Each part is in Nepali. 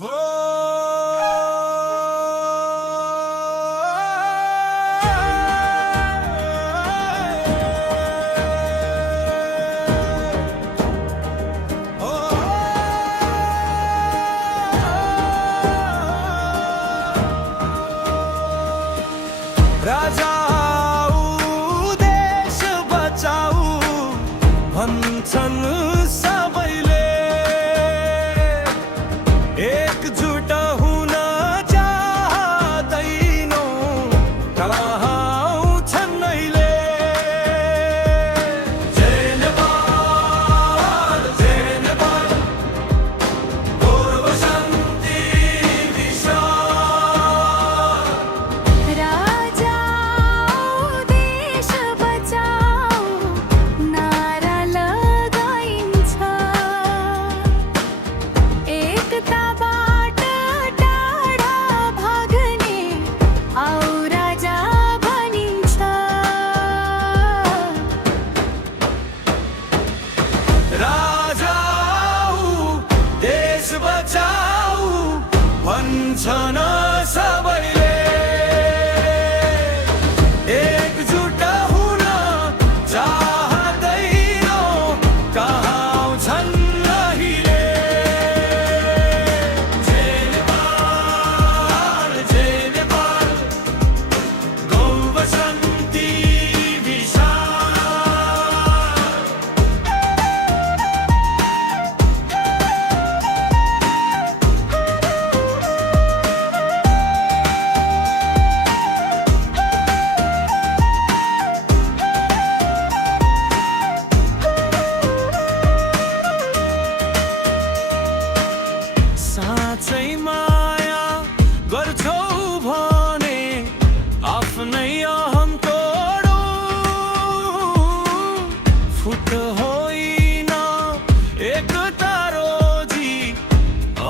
राजा देश बचाऊ भन्छन् सबैले एकजुट हुन चाहदैनौ कहाँ आउँछन् अहिले। जय नेपाल पूर्व शान्ति विशाल। राजा देश बचाऊ नारा लगाइन्छ, एकताबाट टाढा भाग्ने आऊ राजा भनिन्छ। राजा देश बचाऊ भन्छन् सबैले एकजुट हुन चाहदैनौ कहाँ आउँछन् अहिले। जय नेपाल गौव शान्ति विशाल। साँच्चै माया गर्छौ भने आफ्नै अहम तोडौ। फुट होइन एकता रोजी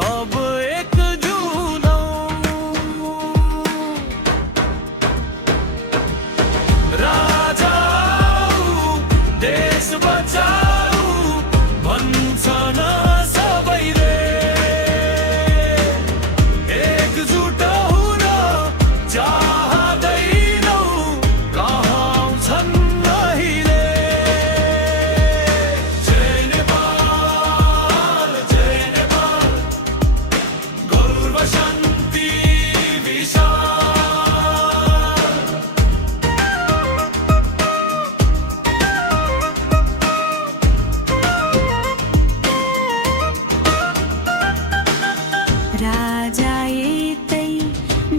अब एकजुट हौं। राजा देश बचाऊ भन्छन् सबैले एकजुट हुन चाहदैनौ कहाँ आउँछन् अहिले। जय नेपाल गौरव शान्ति विशाल। राजा एतै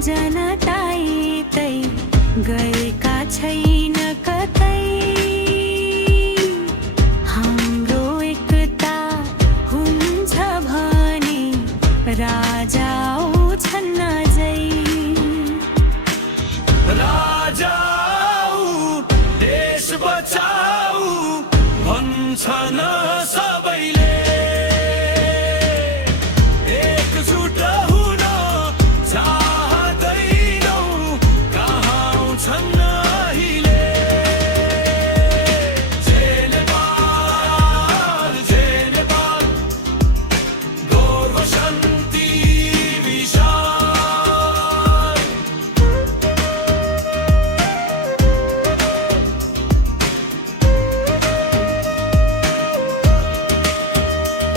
जन